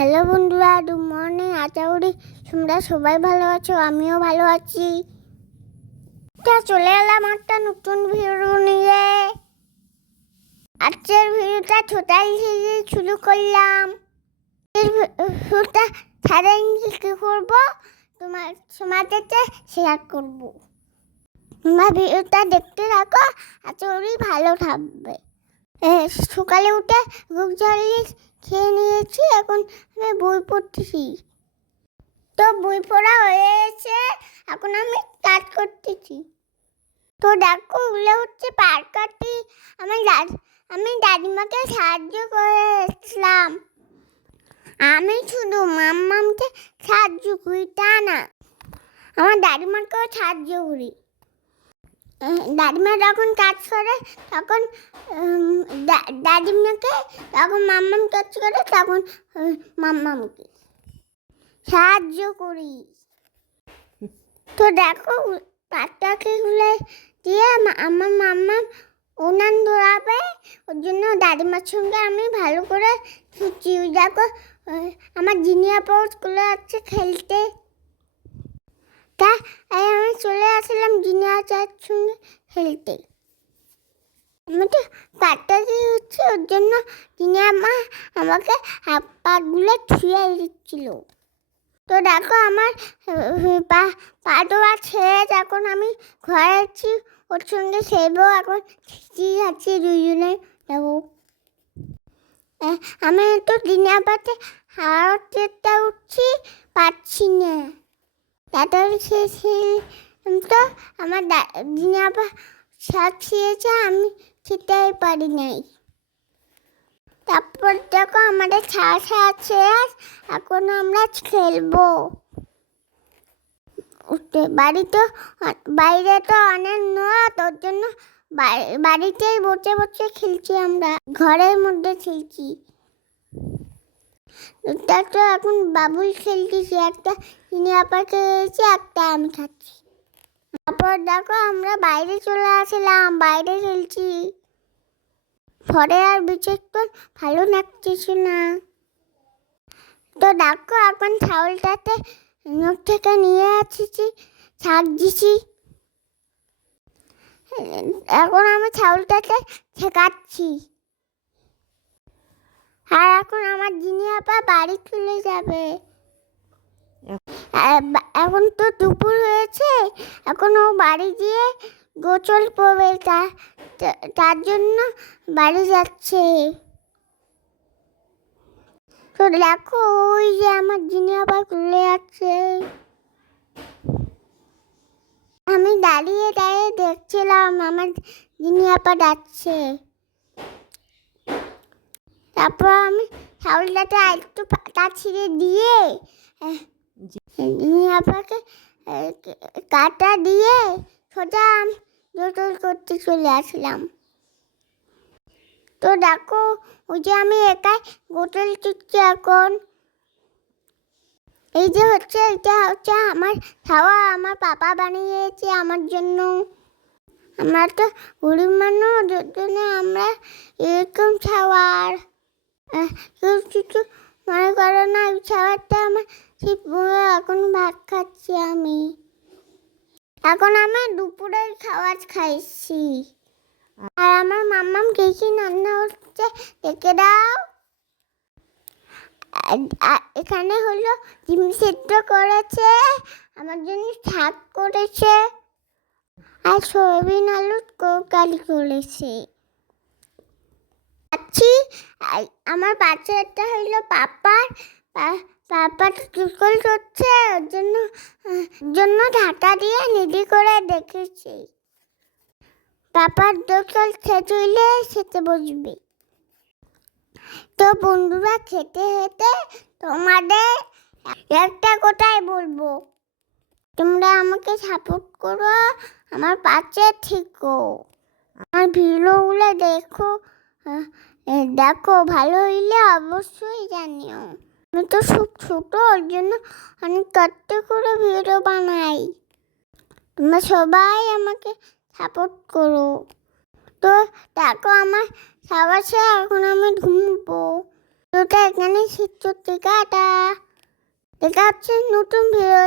Hello বন্ধুরা, good morning. আশা করি তোমরা সবাই ভালো আছো, আমিও ভালো আছি। তা চলে এলাম একটা নতুন ভিডিও নিয়ে। আজকের ভিডিওটা ছোটাই থেকে শুরু করলাম। ভিডিওটা ছাড়া কী করব? তোমার তোমাদেরকে শেয়ার করব। তোমরা ভিডিওটা দেখতে থাকো, আশা করি ভালো থাকবে। সকালে উঠে রোগ জ্বালিয়ে খেয়ে নিয়েছি, এখন আমি বই পড়তেছি। তো বই পড়া হয়েছে এখন আমি কাজ করতেছি। তো দেখো, ওগুলো হচ্ছে পার কাটি দাদ- আমি দাদিমাকে সাহায্য করেছিলাম। আমি শুধু মাম্মামকে সাহায্য করি, তা না। আমার দাদিমাকেও সাহায্য করি। দাদিমা যখন কাজ করে, তখন দাদিমাকে তখন মাম্মাম কাজ করে, তখন মাম্মামকে। সাহায্য করি। তো দেখো পাটাকে খুলে দিয়ে আমার মাম্মাম উনান ধরাবে। ওর জন্য দাদিমার সঙ্গে আমি ভালো করে দেখো আমার জিনিয়া স্কুলে আছে খেলতে। তা আমি চলে আসলাম জিনিয়া চার সঙ্গে খেলতে। আমি তো পাটা দিয়ে হচ্ছে, ওর জন্য জিনিয়া মা আমাকে হাত পাগুলো ছুঁয়ে দিচ্ছিল। তো দেখো আমার পা, পাটো আর ছেড়ে এখন আমি ঘরে আছি, ওর সঙ্গে খেলব, এখন ঠিক আছে দুজনে যাব আমি তো দিনে পাতে হাওয়ার চেষ্টা উঠছি পাচ্ছি না। তারপর শেষে তো আমার দিনে আবার শাক খেয়েছে, আমি খেতেই পারি নাই। তারপর দেখো আমাদের ছাড়া আছে এখন আমরা খেলব। উঠতে বাড়িতে বাইরে তো অনেক নোয়া তোর জন্য বাড়িতেই বসে বসে খেলছি আমরা, ঘরের মধ্যে খেলছি। এটা এখন বাবুল খেলতেছি। একটা তিনি আপাকে খেয়েছি একটা আমি খাচ্ছি। তারপর দেখো, আমরা বাইরে চলে আসলাম, বাইরে খেলছি। ঘরে আর বিশেষক্ষণ ভালো লাগতেছে না। তো দেখো, এখন ছাউলটাতে নখ থেকে নিয়ে আসছি শাক দিছি। এখন আমি ছাউলটাতে ছেঁকাচ্ছি। আর এখন আমার জিনি আপা বাড়ি চলে যাবে। এখন তো দুপুর হয়েছে, এখন ও বাড়ি গিয়ে গোচল করবে, তা তার জন্য বাড়ি যাচ্ছে। তো দেখো, ওই যে আমার জিনি আবার চলে যাচ্ছে। আমি দাঁড়িয়ে দাঁড়িয়ে দেখছিলাম, আমার জিনি আপা যাচ্ছে তারপর আমি চাউলটাতে একটু পাতা ছিঁড়ে দিয়ে আপাকে কাটা দিয়ে সোজা জোটল করতে চলে আসলাম। তো দেখো, ওই যে আমি একাই গোটল চুচ্ছি এখন। এই যে হচ্ছে এটা হচ্ছে আমার খাওয়া, আমার পাপা বানিয়েছে আমার জন্য। আমরা তো গরিব মানুষ জন্য আমরা এরকম খাওয়ার। কেউ কিছু মনে করো না, এই খাবারটা আমার পুরো এখন ভাত খাচ্ছি আমি। এখন আমি দুপুরের খাবার খাইছি। আর আমার মাম্মাম কে কি রান্না হচ্ছে দেখে দাও। এখানে হলো ডিম সেদ্ধ করেছে, আমার জন্য শাক করেছে, আর সয়াবিন আলুর তরকারি করেছে। আমার বাচ্চাটা হইল পাপার। পাপার স্কুল করছে ওর জন্য জন্য ঢাকা দিয়ে নিধি করে দেখেছি। পাপার দোকান খেতে খেতে বসবে। তো বন্ধুরা, খেতে খেতে তোমাদের একটা কোথায় বলব। তোমরা আমাকে সাপোর্ট করো, আমার পাশে থেকো আমার ভিডিওগুলো দেখো দেখো, ভালো হইলে অবশ্যই জানিও। আমি তো খুব ছোট, ওর জন্য অনেক কষ্ট করে ভিডিও বানাই। তোমরা সবাই আমাকে সাপোর্ট করো। তো দেখো, আমার সবার এখন আমি ঘুমবো। তো এখানে করছি, টাটা। দেখা হচ্ছে নতুন ভিডিও